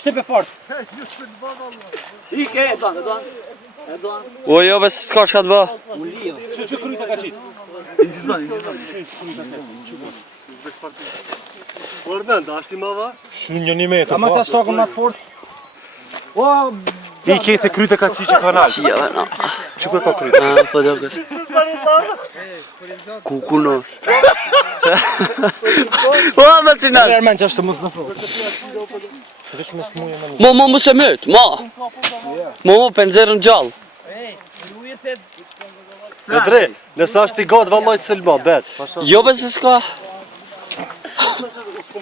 Shtep e fort. Ike, Edon. O jo, bes s'ka çka të bë. Që kryta ka qit. İncizan. Orben, ashti mava? Shun një metër. Ama ta shokën më të fort. O, I kese kryte ka si që kanal. Ja, no. Që ka kryte? Ah, po do këtë. Kukuno. O, më cinar. Ermen që është më të fort. Mo më se myt, mo penzerën gjallë. Bedri, nësë ashti gatë vallaj Selma, bet. Jo bes se s'ka.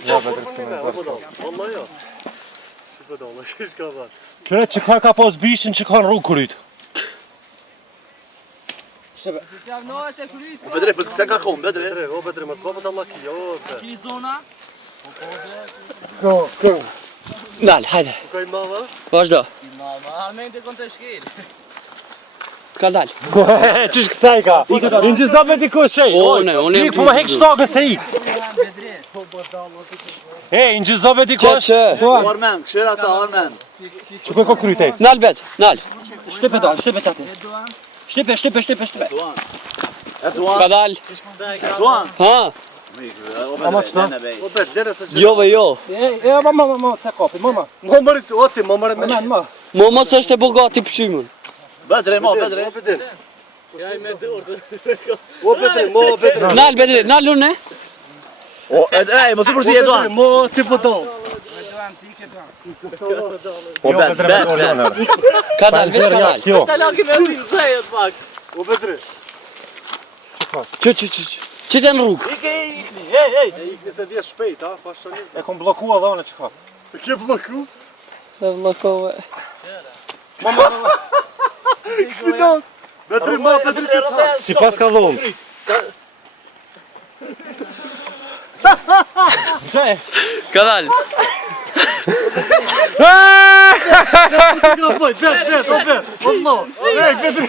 Ja, Bedri s'ka me zërë. Vallaj jo. Shqipë dollë, shka vat. Qëre që ka pos bishin që ka në rrugë kryt. Bedri, për këse ka kom, Bedri. O, Bedri, më të bëmë të Allah ki, o, bet. Kini zona? Nal, hajde. Ku ka I mava? Vazhdo. Armen të konë të shkel. Ka dal. Qish kësaj ka? I në gjitha me diko shej. O, ne, unë Ti, po më hek shtagës e ik. E, i në gjitha me diko Që. Armen, këshira ta, Armen. Që ka kryte? Nal bet, nal. Shtepe do, shtepe qati. Shtepe. Ka dal. Duan. Ha, Ama qëta? O, bet, lere se që... jo ve jo. Ma, se kapi, ma. Më mëri si, o, ti, më mëri me... Ma. Mo mos është e bogati pëshymën. Bedri, mo, Bedri. O, Bedri. O, Bedri. Nal bedre, nal unë. O, mos u përsi e Duan. Mo, ti po do. Po, Bedri me orjoner. Ka dal, vesh ka dal. Jo. Talaki me rrinë zëjët pak. O, Bedri. Që. Që të në rrugë. Hey. E ikni se vje shpejt, ha, pa shaniz. E kom blokua dhane që ka. Të ke bloku? E vllakove. Kësi do. Bedri, mo, Bedri si ta. Si pas ka dhonë. Ka dal. Bet, o, bet. O, no. Ej, Bedri.